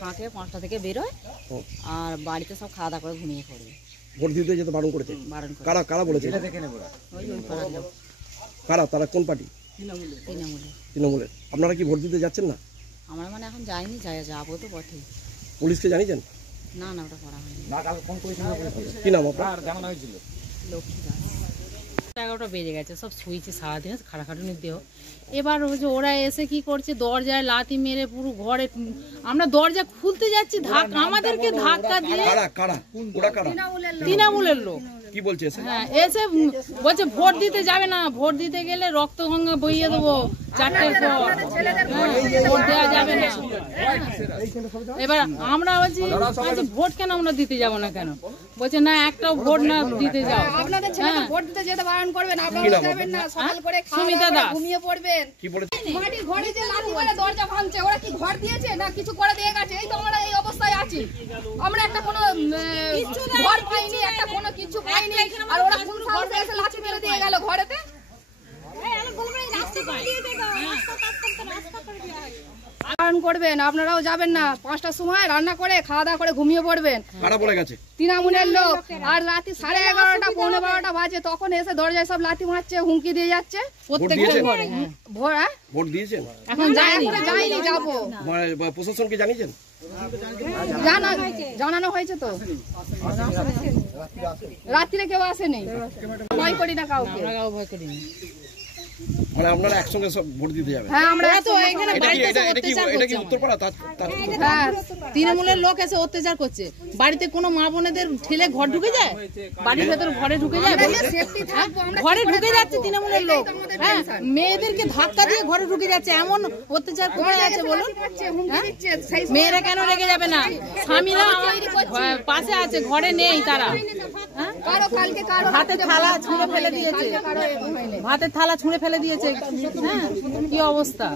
ফাঁকে 5টা থেকে বেরোয় আর বাড়িতে সব খাওয়া দাওয়া করে ঘুমিয়ে পড়ে। ভোট দিতে যেতে বারণ করেছে? বারণ করে। কারা কারা বলেছে? ওই পাড়ার লোক। কারা? তারা কোন পার্টি? তৃণমূলে। তৃণমূলের। আপনারা কি ভোট দিতে যাচ্ছেন না? আমরা মানে এখন যাইনি, যাবো তো বটেই। পুলিশকে জানিয়েছেন? না ওটা করা হয়নি। কি নাম আপনার? লক্ষ্মী দাস। 11টা বেজে গেছে, সব শুয়েছে সারাদিন, খাটাখাটুনির দেহ। এবার হচ্ছে ওরা এসে কি করছে, দরজায় লাথি মেরে পুরো ঘরে, আমরা দরজা খুলতে যাচ্ছি, আমাদেরকে ধাক্কা দিয়ে। তৃণমূলের লোক। কি বলছে? হ্যাঁ, এসে বলছে ভোট দিতে যাবে না, ভোট দিতে গেলে রক্ত গঙ্গা বইয়ে দেবো 4টের পর, ভোট দেওয়া যাবে না। এবার আমরা বলছি ভোট কেন আমরা দিতে যাব না কেন? বলছে না, একটাও ভোট না দিতে যাও। আপনাদের ছেলেকে ভোট দিতে যেতে বারণ করবেন, আপনারা যাবেন না, সকাল করে সুমিতা দাস ঘুমিয়ে পড়বেন। কি বলেছে? মাটির ঘরে যে লাঠি মেরে দরজা ভাঙছে, ওরা কি ঘর দিয়েছে না কিছু করে দিয়ে গেছে? এই তো আমরা এই অবস্থায় আছি, আমরা একটা কোনো ঘর পাইনি, একটা কোনো কিছু পাইনি, আর ওরা কোন সাহসে এসে লাঠি মেরে দিয়ে গেল ঘরেতে। বারণ করবেন, আপনারাও যাবেন না, 5টার সময় রান্না করে খাওয়া দাওয়া করে ঘুমিয়ে পড়বেন। কারা বলে গেছে? তৃণমূলের লোক। আর রাতে 11:30 পৌনে 12টা বাজে, তখন এসে দরজায় সব লাথি মারছে, হুমকি দিয়ে যাচ্ছে। প্রত্যেকটা ঘরে। ভোট দিয়েছেন? এখন যাইনি, যাবো। প্রশাসনকে জানিয়েছেন? জানানো হয়েছে তো, রাত্রিরে কেউ আসেনি, ভয় করি না কাউকে। ভয় করিনি। মানে আপনারা একসঙ্গে সব ভোট দিতে যাবেন? হ্যাঁ, আমরা তো এখানে বাড়িতে এটা কি উত্তরপাড়া? তৃণমূলের লোক এসে অত্যাচার করছে, বাড়িতে কোনো মা বোনেদের ঠেলে ঘর ঢুকে যায়, বাড়ির ভেতর ঘরে ঢুকে যায়, ঘরে ঢুকে যাচ্ছে তৃণমূলের লোক। হ্যাঁ, মেয়েদেরকে ধাক্কা দিয়ে ঘরে ঢুকে যাচ্ছে, এমন অত্যাচার কোথায় আছে বলুন? মেয়েরা কেন রেগে যাবে না? স্বামীরা পাশে আছে, ঘরে নেই তারা। ভাতের থালা ছুঁড়ে ফেলে দিয়েছে, ভাতের থালা ছুঁড়ে ফেলে দিয়েছে। হ্যাঁ, কি অবস্থা।